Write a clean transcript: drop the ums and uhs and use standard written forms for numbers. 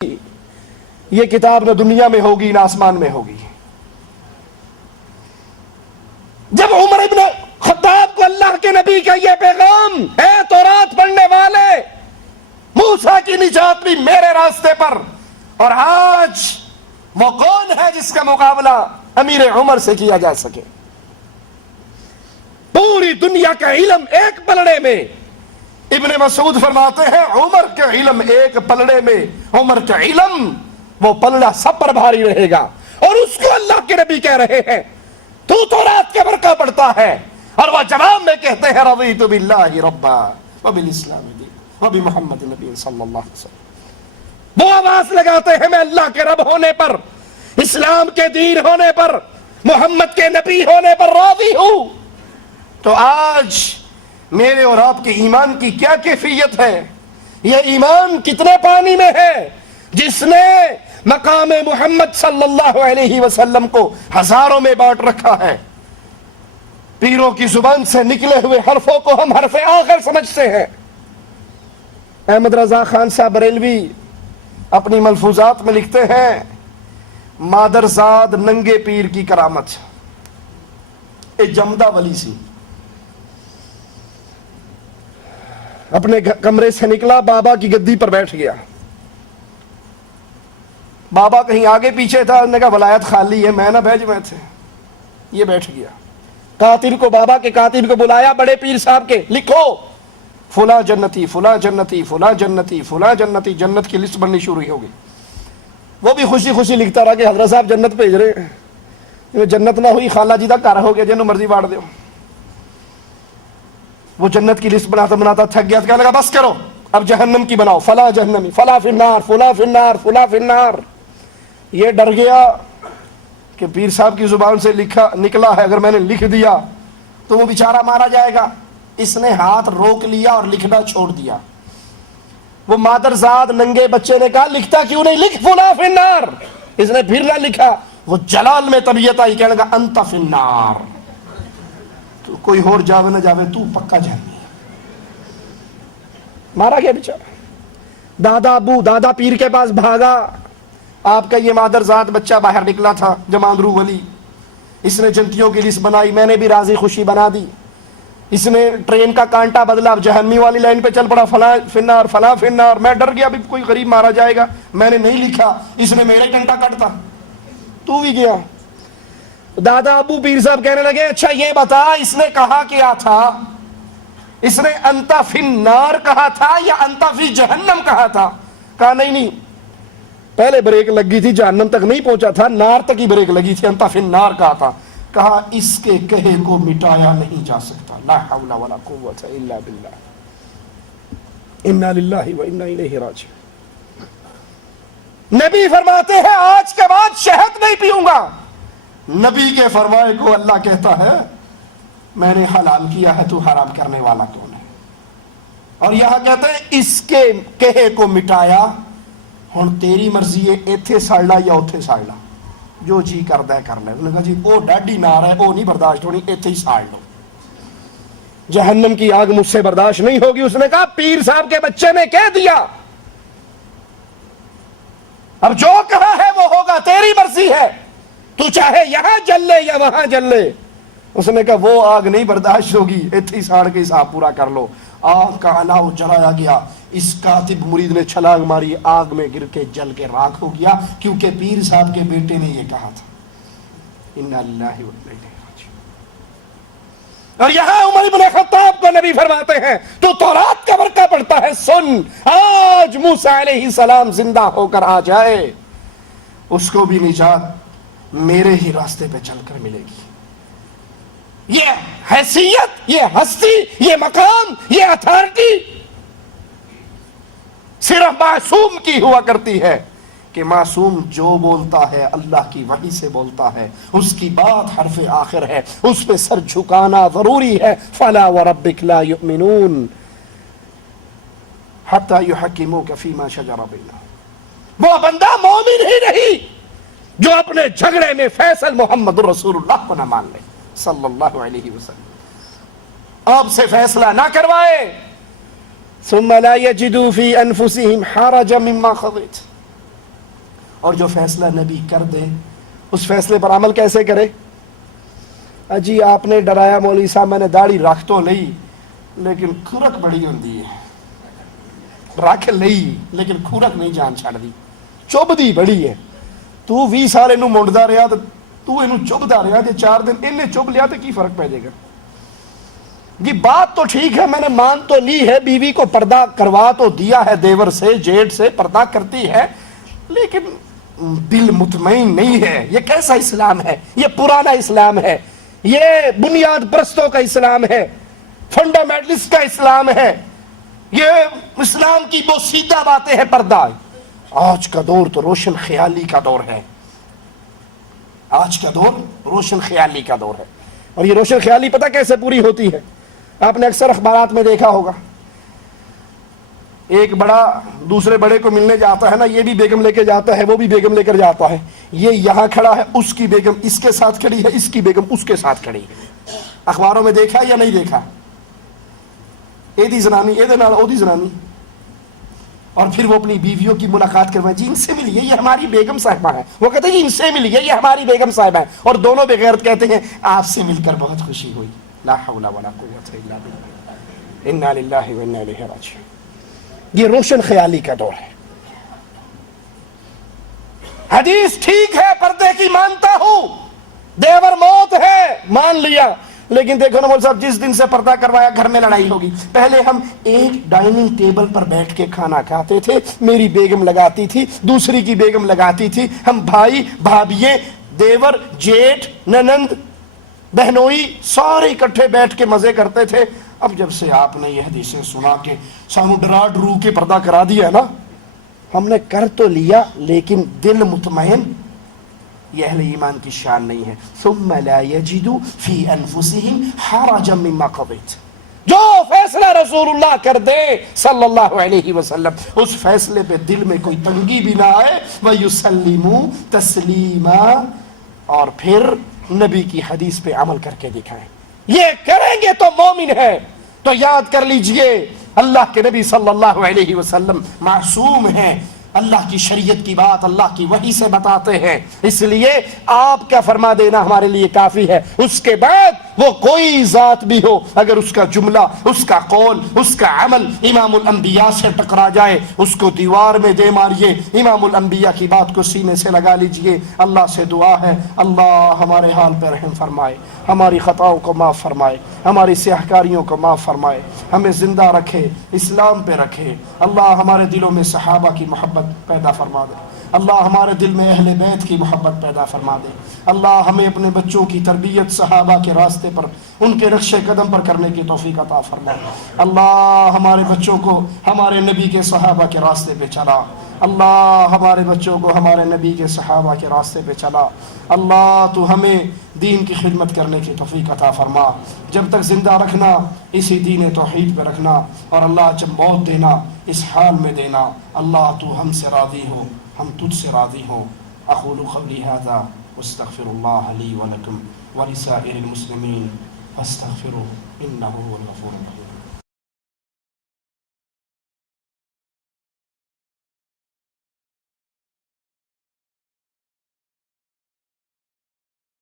یہ کتاب نہ دنیا میں ہوگی نہ آسمان میں ہوگی۔ جب عمر ابن خطاب کو اللہ کے نبی کا یہ پیغام ہے، تورات پڑھنے والے، موسیٰ کی نجات بھی میرے راستے پر، اور آج وہ کون ہے جس کا مقابلہ امیر عمر سے کیا جا سکے؟ پوری دنیا کا علم ایک پلڑے میں، ابن مسعود فرماتے ہیں عمر کے علم ایک پلڑے میں، عمر کا علم وہ پلڑا سب پر بھاری رہے گا، اور اس کو اللہ کے نبی کہہ رہے ہیں تو تورات کے برقع پڑھتا ہے، اور وہ جواب میں کہتے ہیں رضیت باللہ ربا وبالاسلام دین وبمحمد نبی صلی اللہ علیہ وسلم۔ وہ آواز لگاتے ہیں میں اللہ کے رب ہونے پر، اسلام کے دین ہونے پر، محمد کے نبی ہونے پر راضی ہوں۔ تو آج میرے اور آپ کے ایمان کی کیا کیفیت ہے؟ یہ ایمان کتنے پانی میں ہے جس نے مقام محمد صلی اللہ علیہ وسلم کو ہزاروں میں بانٹ رکھا ہے؟ پیروں کی زبان سے نکلے ہوئے حرفوں کو ہم حرف آخر سمجھتے ہیں۔ احمد رضا خان صاحب بریلوی اپنی ملفوظات میں لکھتے ہیں مادرزاد ننگے پیر کی کرامت، ایک جمدہ ولی سی اپنے کمرے سے نکلا، بابا کی گدی پر بیٹھ گیا، بابا کہیں آگے پیچھے تھا، انہوں نے کہا ولایت خالی ہے، میں نہ بھیج میں تھے، یہ بیٹھ گیا۔ کاتب کو، بابا کے کاتب کو بلایا، بڑے پیر صاحب کے، لکھو فلاں جنتی فلاں جنتی فلاں جنتی فلاں جنتی، جنت کی لسٹ بننی شروع ہوگی۔ وہ بھی خوشی خوشی لکھتا رہا کہ حضرت صاحب جنت بھیج رہے ہیں، جنت نہ ہوئی خالہ جی دا گھر ہو گیا، جنہوں مرضی باڑ دیو۔ وہ جنت کی لسٹ بناتا بناتا تھک گیا، کہنے لگا بس کرو اب جہنم کی بناؤ، فلاں جہنمی فلاں فی النار فلاں فی النار فلاں فی النار۔ یہ ڈر گیا کہ پیر صاحب کی زبان سے نکلا ہے، اگر میں نے لکھ دیا تو وہ بیچارہ مارا جائے گا۔ اس نے ہاتھ روک لیا اور لکھنا چھوڑ دیا۔ وہ مادرزاد ننگے بچے نے کہا لکھتا کیوں نہیں، لکھ فلاں فی النار۔ اس نے پھر نہ لکھا، وہ جلال میں طبیعت آئی، کہنے لگا انت فی النار، تو کوئی اور جاوے نہ جاوے تو پکا جہنمی۔ مارا گیا بیچارہ۔ دادا ابو دادا پیر کے پاس بھاگا، آپ کا یہ مادرزاد بچہ باہر نکلا تھا، جماندرو ولی، اس نے جنتیوں کی لسٹ بنائی، میں نے بھی راضی خوشی بنا دی۔ اس نے ٹرین کا کانٹا بدلا، اب جہنمی والی لائن پہ چل پڑا، فلاں فنار فلاں فنار۔ میں ڈر گیا بھی کوئی غریب مارا جائے گا، میں نے نہیں لکھا، اس نے میرے ڈنڈا کٹتا، تو بھی گیا۔ دادا ابو پیر صاحب کہنے لگے اچھا یہ بتا اس نے کہا کیا تھا، اس نے انت فی النار کہا تھا یا انت فی جہنم کہا تھا؟ کہا نہیں پہلے بریک لگی تھی، جہنم تک نہیں پہنچا تھا، نار تک ہی بریک لگی تھی، انت فی النار کہا تھا۔ کہا اس کے کہے کو مٹایا نہیں جا سکتا، لا حول ولا قوت الا باللہ، انا للہ و انا الیہ راجعون۔ نبی فرماتے ہیں آج کے بعد شہد نہیں پیوں گا۔ نبی کے فرمائے کو اللہ کہتا ہے میں نے حلال کیا ہے، تو حرام کرنے والا کون ہے؟ اور یہاں کہتے ہیں اس کے کہے کو مٹایا، ہن تیری مرضی ہے ایتھے ساڑلا یا اوتھے ساڑلا، جو جی کردا ہے کر لے۔ انہوں نے کہا جی وہ ڈاڈی نار ہے، وہ نہیں برداشت ہونی، ایتھے ہی ساڑ لو، جہنم کی آگ مجھ سے برداشت نہیں ہوگی۔ اس نے کہا پیر صاحب کے بچے نے کہہ دیا، اب جو کہا ہے وہ ہوگا، تیری مرضی ہے، تو چاہے یہاں جل لے یا وہاں جل لے۔ اس نے کہا وہ آگ نہیں برداشت ہوگی، ایتھے ہی ساڑ کے حساب پورا کر لو۔ آگ کا الاؤ جلایا گیا، اس کاتب مرید نے چھلانگ ماری، آگ میں گر کے جل کے راکھ ہو گیا، کیونکہ پیر صاحب کے بیٹے نے یہ کہا تھا۔ انا للہ و انا الیہ راجعون۔ اور یہاں عمر بن خطاب کو نبی فرماتے ہیں تو تورات کا برقع پڑھتا ہے، سن آج موسیٰ علیہ السلام زندہ ہو کر آ جائے، اس کو بھی نجات میرے ہی راستے پہ چل کر ملے گی۔ یہ حیثیت، یہ ہستی، یہ مقام، یہ اتھارٹی صرف معصوم کی ہوا کرتی ہے، کہ معصوم جو بولتا ہے اللہ کی وحی سے بولتا ہے، اس کی بات حرف آخر ہے، اس پہ سر جھکانا ضروری ہے۔ فلا وربک لا یؤمنون حتی یحکموک فیما شجر بینہم۔ وہ بندہ مومن ہی نہیں جو اپنے جھگڑے میں فیصل محمد رسول اللہ کو نہ مان لے صلی اللہ علیہ وسلم، آپ سے فیصلہ نہ کروائے۔ ثم لا يجدوا في انفسهم حرجا مما قضيت، اور جو فیصلہ نبی کر دے اس فیصلے پر عمل کیسے کرے؟ اجی آپ نے ڈرایا مولوی صاحب میں نے داڑھی رکھ تو لئی لیکن کھورک بڑی ہوندی ہے، رکھ لئی لیکن کھورک نہیں جان چھڑ دی، چبھدی بڑی ہے، تو 20 سال اینو منڈدا رہیا تو اینو چبھدا رہیا، جے 4 دن انہیں چبھ لیا تو کی فرق پہ جائے گا؟ یہ بات تو ٹھیک ہے، میں نے مان تو لی ہے، بیوی کو پردہ کروا تو دیا ہے، دیور سے جیٹ سے پردہ کرتی ہے، لیکن دل مطمئن نہیں ہے۔ یہ کیسا اسلام ہے؟ یہ پرانا اسلام ہے، یہ بنیاد پرستوں کا اسلام ہے، فنڈامنٹلسٹ کا اسلام ہے، یہ اسلام کی بوسیدہ باتیں ہیں۔ پردہ آج کا دور تو روشن خیالی کا دور ہے، آج کا دور روشن خیالی کا دور ہے، اور یہ روشن خیالی پتہ کیسے پوری ہوتی ہے؟ آپ نے اکثر اخبارات میں دیکھا ہوگا، ایک بڑا دوسرے بڑے کو ملنے جاتا ہے نا، یہ بھی بیگم لے کے جاتا ہے، وہ بھی بیگم لے کر جاتا ہے، یہ یہاں کھڑا ہے، اس کی بیگم اس کے ساتھ کھڑی ہے، اس کی بیگم اس کے ساتھ کھڑی ہے۔ اخباروں میں دیکھا یا نہیں دیکھا؟ ایدی زنانی ایدے نال اودی زنانی، اور پھر وہ اپنی بیویوں کی ملاقات کروائے، جی ان سے ملیے یہ ہماری بیگم صاحبہ ہیں، وہ کہتے ہیں جی ان سے ملیے یہ ہماری بیگم صاحبہ ہیں، اور دونوں بغیرت کہتے ہیں آپ سے مل کر بہت خوشی ہوئی۔ لا حول ولا قوت الا باللہ، انا للہ و انا الیہ راجعون۔ یہ روشن خیالی کا دور ہے۔ حدیث ٹھیک ہے، پردے کی مانتا ہوں، دیور موت ہے مان لیا، لیکن دیکھو نا مول صاحب، جس دن سے پردہ کروایا گھر میں لڑائی ہوگی۔ پہلے ہم ایک ڈائننگ ٹیبل پر بیٹھ کے کھانا کھاتے تھے، میری بیگم لگاتی تھی، دوسری کی بیگم لگاتی تھی، ہم بھائی بھابھیے دیور جیٹھ ننند بہنوئی سارے اکٹھے بیٹھ کے مزے کرتے تھے۔ اب جب سے آپ نے یہ حدیثیں سنا کے سانو ڈرا ڈرو کے پردہ کرا دیا ہے نا، ہم نے کر تو لیا لیکن دل مطمئن، یہ اہل ایمان کی شان نہیں ہے۔ ثم لا یجدوا فی انفسہم حرجا مما قضیت، جو فیصلہ رسول اللہ کر دے صلی اللہ علیہ وسلم اس فیصلے پہ دل میں کوئی تنگی بھی نہ آئے، وَيُسَلِّمُوا تَسْلِيمًا، اور پھر نبی کی حدیث پہ عمل کر کے دکھائیں۔ یہ کریں گے تو مومن ہے۔ تو یاد کر لیجئے اللہ کے نبی صلی اللہ علیہ وسلم معصوم ہیں، اللہ کی شریعت کی بات اللہ کی وحی سے بتاتے ہیں، اس لیے آپ کا فرما دینا ہمارے لیے کافی ہے۔ اس کے بعد وہ کوئی ذات بھی ہو، اگر اس کا جملہ، اس کا قول، اس کا عمل امام الانبیاء سے ٹکرا جائے، اس کو دیوار میں دے ماریے، امام الانبیاء کی بات کو سینے سے لگا لیجئے۔ اللہ سے دعا ہے اللہ ہمارے حال پہ رحم فرمائے، ہماری خطاؤں کو معاف فرمائے، ہماری سیاہکاریوں کو معاف فرمائے، ہمیں زندہ رکھے، اسلام پہ رکھے۔ اللہ ہمارے دلوں میں صحابہ کی محبت پیدا فرما دے، اللہ ہمارے دل میں اہل بیت کی محبت پیدا فرما دے، اللہ ہمیں اپنے بچوں کی تربیت صحابہ کے راستے پر، ان کے نقش قدم پر کرنے کی توفیق عطا فرما۔ اللہ ہمارے بچوں کو ہمارے نبی کے صحابہ کے راستے پہ چلا، اللہ ہمارے بچوں کو ہمارے نبی کے صحابہ کے راستے پہ چلا۔ اللہ تو ہمیں دین کی خدمت کرنے کی توفیق عطا فرما، جب تک زندہ رکھنا اسی دین توحید پہ رکھنا، اور اللہ جب موت دینا اس حال میں دینا۔ اللہ تو ہم سے راضی ہو، ہم تجھ سے راضی ہوں۔ اقول قولی ھذا واستغفر اللہ لی ولکم ولسائر المسلمین فاستغفروہ انہ هو الغفور الرحیم۔